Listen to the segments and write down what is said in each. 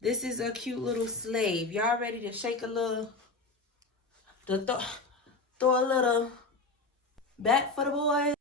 This is a cute little slave. Y'all ready to shake a little, to throw a little back for the boys?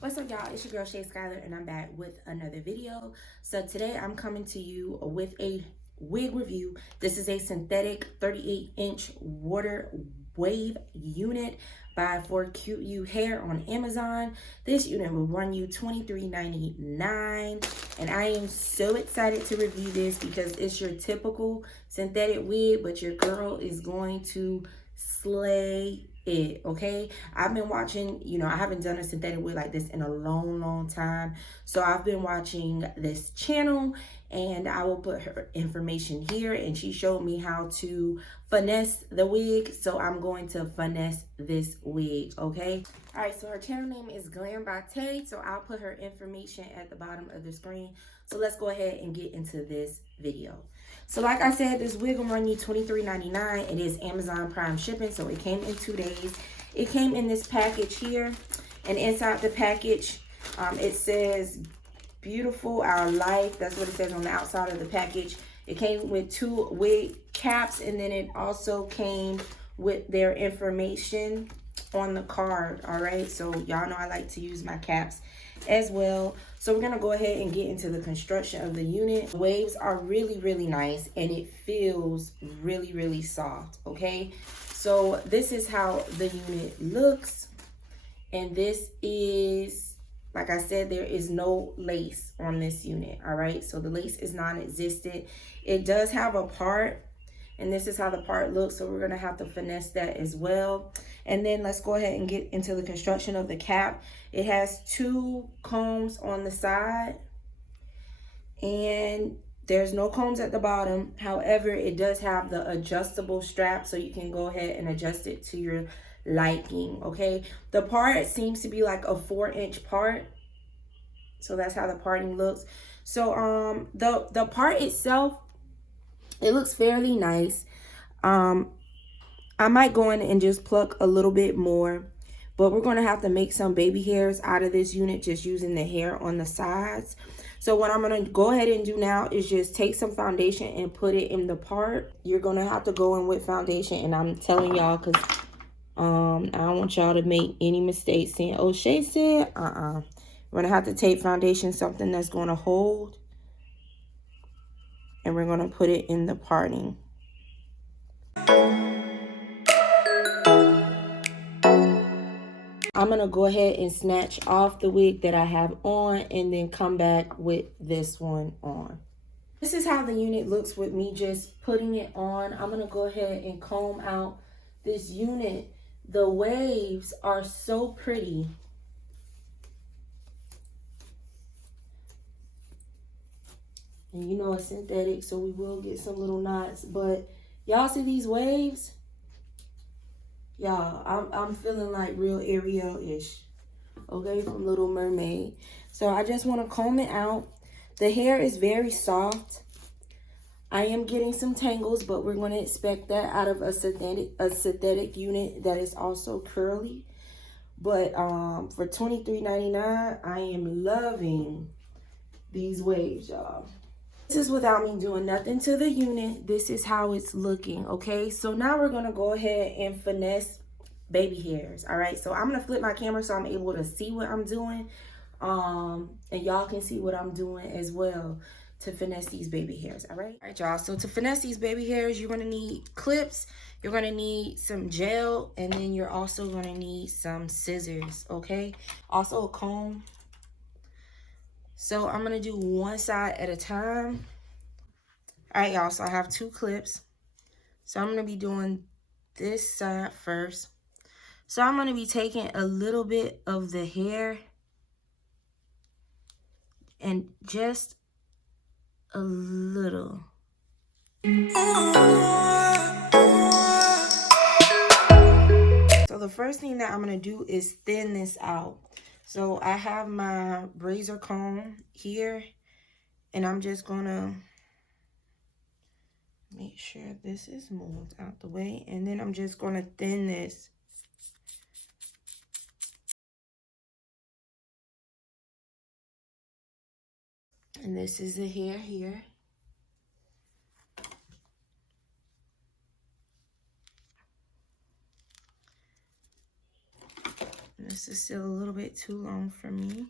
What's up, y'all? It's your girl SHAYSKYLER, and I'm back with another video. So today I'm coming to you with a wig review. This is a synthetic 38-inch water wave unit by For Cute You Hair on Amazon. This unit will run you $23.99, and I am so excited to review this because it's your typical synthetic wig, but your girl is going to slay it. Okay, I've been watching, I haven't done a synthetic wig like this in a long time, so I've been watching this channel, and I will put her information here, and she showed me how to finesse the wig, so I'm going to finesse this wig. Okay, all right, so her channel name is Glam by Tay, so I'll put her information at the bottom of the screen. So let's go ahead and get into this video. So like I said, this wig will run you $23.99. It is Amazon Prime shipping, so it came in 2 days. It came in this package here, and inside the package, it says "Beautiful Our Life." That's what it says on the outside of the package. It came with 2 wig caps, and then it also came with their information on the card. All right, so y'all know I like to use my caps as well. So we're gonna go ahead and get into the construction of the unit. The waves are really nice, and it feels really soft. Okay, so this is how the unit looks, and this is, like I said, there is no lace on this unit. All right, so the lace is non-existent. It does have a part, and this is how the part looks, so we're gonna have to finesse that as well. And then let's go ahead and get into the construction of the cap. It has 2 combs on the side, and there's no combs at the bottom. However, it does have the adjustable strap, so you can go ahead and adjust it to your liking. Okay, the part seems to be like a 4-inch part, so that's how the parting looks. So the part itself, it looks fairly nice. I might go in and just pluck a little bit more, but we're going to have to make some baby hairs out of this unit just using the hair on the sides. So what I'm going to go ahead and do now is just take some foundation and put it in the part. You're going to have to go in with foundation, and I'm telling y'all because I don't want y'all to make any mistakes saying, "Oh, Shay said," We're going to have to take foundation, something that's going to hold, and we're going to put it in the parting. I'm going to go ahead and snatch off the wig that I have on and then come back with this one on. This is how the unit looks with me just putting it on. I'm going to go ahead and comb out this unit. The waves are so pretty. And you know it's synthetic, so we will get some little knots. But y'all see these waves? Y'all, I'm feeling like real Ariel-ish, okay, from Little Mermaid. So I just want to comb it out. The hair is very soft. I am getting some tangles, but we're going to expect that out of a synthetic unit that is also curly. But for $23.99, I am loving these waves, y'all. This is without me doing nothing to the unit. This is how it's looking, okay? So now we're going to go ahead and finesse baby hairs, all right? So I'm going to flip my camera so I'm able to see what I'm doing. And y'all can see what I'm doing as well to finesse these baby hairs, all right? All right, y'all. So to finesse these baby hairs, you're going to need clips. You're going to need some gel. And then you're also going to need some scissors, okay? Also a comb. So I'm going to do one side at a time. All right, y'all, so I have 2 clips. So I'm going to be doing this side first. So I'm going to be taking a little bit of the hair and just a little. So the first thing that I'm going to do is thin this out. So I have my razor comb here, and I'm just going to make sure this is moved out the way, and then I'm just going to thin this. And this is the hair here. And this is still a little bit too long for me.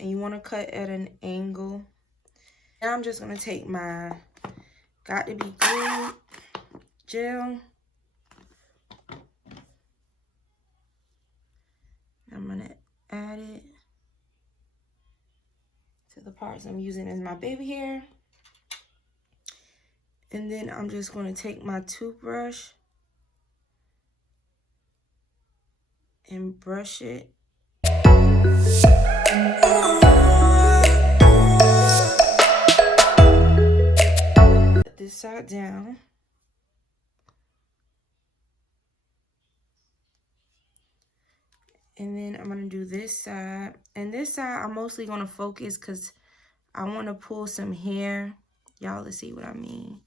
And you want to cut at an angle. Now I'm just going to take my Got to Be Good gel. I'm going to add it to the parts I'm using as my baby hair. And then I'm just going to take my toothbrush and brush it. Put this side down. And then I'm going to do this side. And this side I'm mostly going to focus because I want to pull some hair. Y'all, let's see what I mean.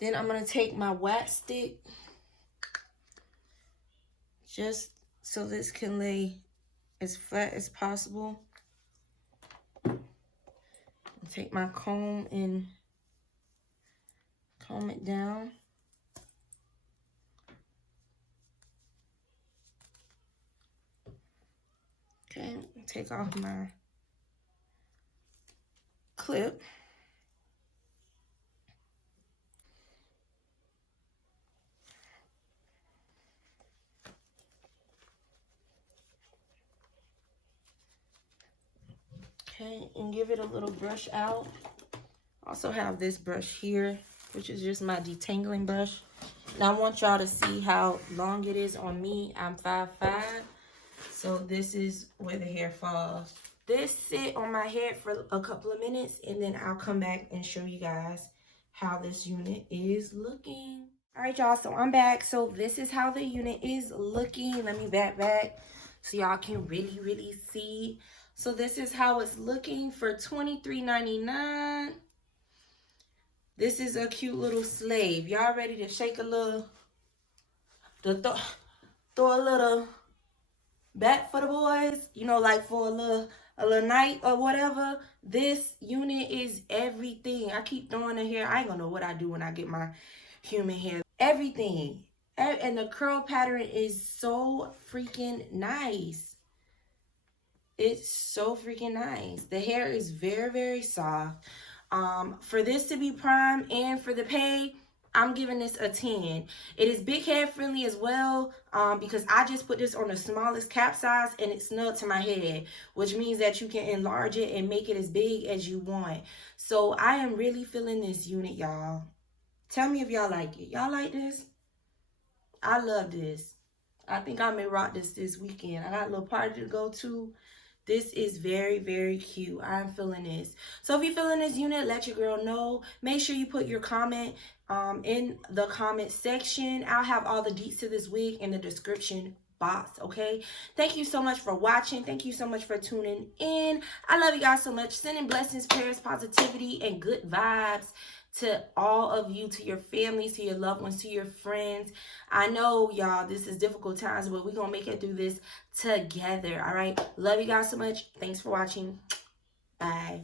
Then I'm going to take my wax stick just so this can lay as flat as possible. Take my comb and comb it down. Okay, take off my clip. Okay, and give it a little brush out. Also have this brush here, which is just my detangling brush. Now I want y'all to see how long it is on me. I'm 5'5", so this is where the hair falls. This sit on my head for a couple of minutes, and then I'll come back and show you guys how this unit is looking. All right, y'all, so I'm back. So this is how the unit is looking. Let me back so y'all can really see. So this is how it's looking for $23.99. This is a cute little slave. Y'all ready to shake a little, throw a little back for the boys? You know, like for a little night or whatever. This unit is everything. I keep throwing the hair. I ain't gonna know what I do when I get my human hair. Everything. And the curl pattern is so freaking nice. It's so freaking nice. The hair is very soft. For this to be prime and for the pay, I'm giving this a 10. It is big head friendly as well, because I just put this on the smallest cap size and it's snug to my head, which means that you can enlarge it and make it as big as you want. So I am really feeling this unit, y'all. Tell me if y'all like it. Y'all like this? I love this. I think I may rock this weekend. I got a little party to go to. This is very cute. I'm feeling this. So if you're feeling this unit, let your girl know. Make sure you put your comment in the comment section. I'll have all the deets to this wig in the description box, okay? Thank you so much for watching. Thank you so much for tuning in. I love you guys so much. Sending blessings, prayers, positivity, and good vibes to all of you, to your families, to your loved ones, to your friends. I know, y'all, this is difficult times, but we're going to make it through this together, all right? Love you guys so much. Thanks for watching. Bye.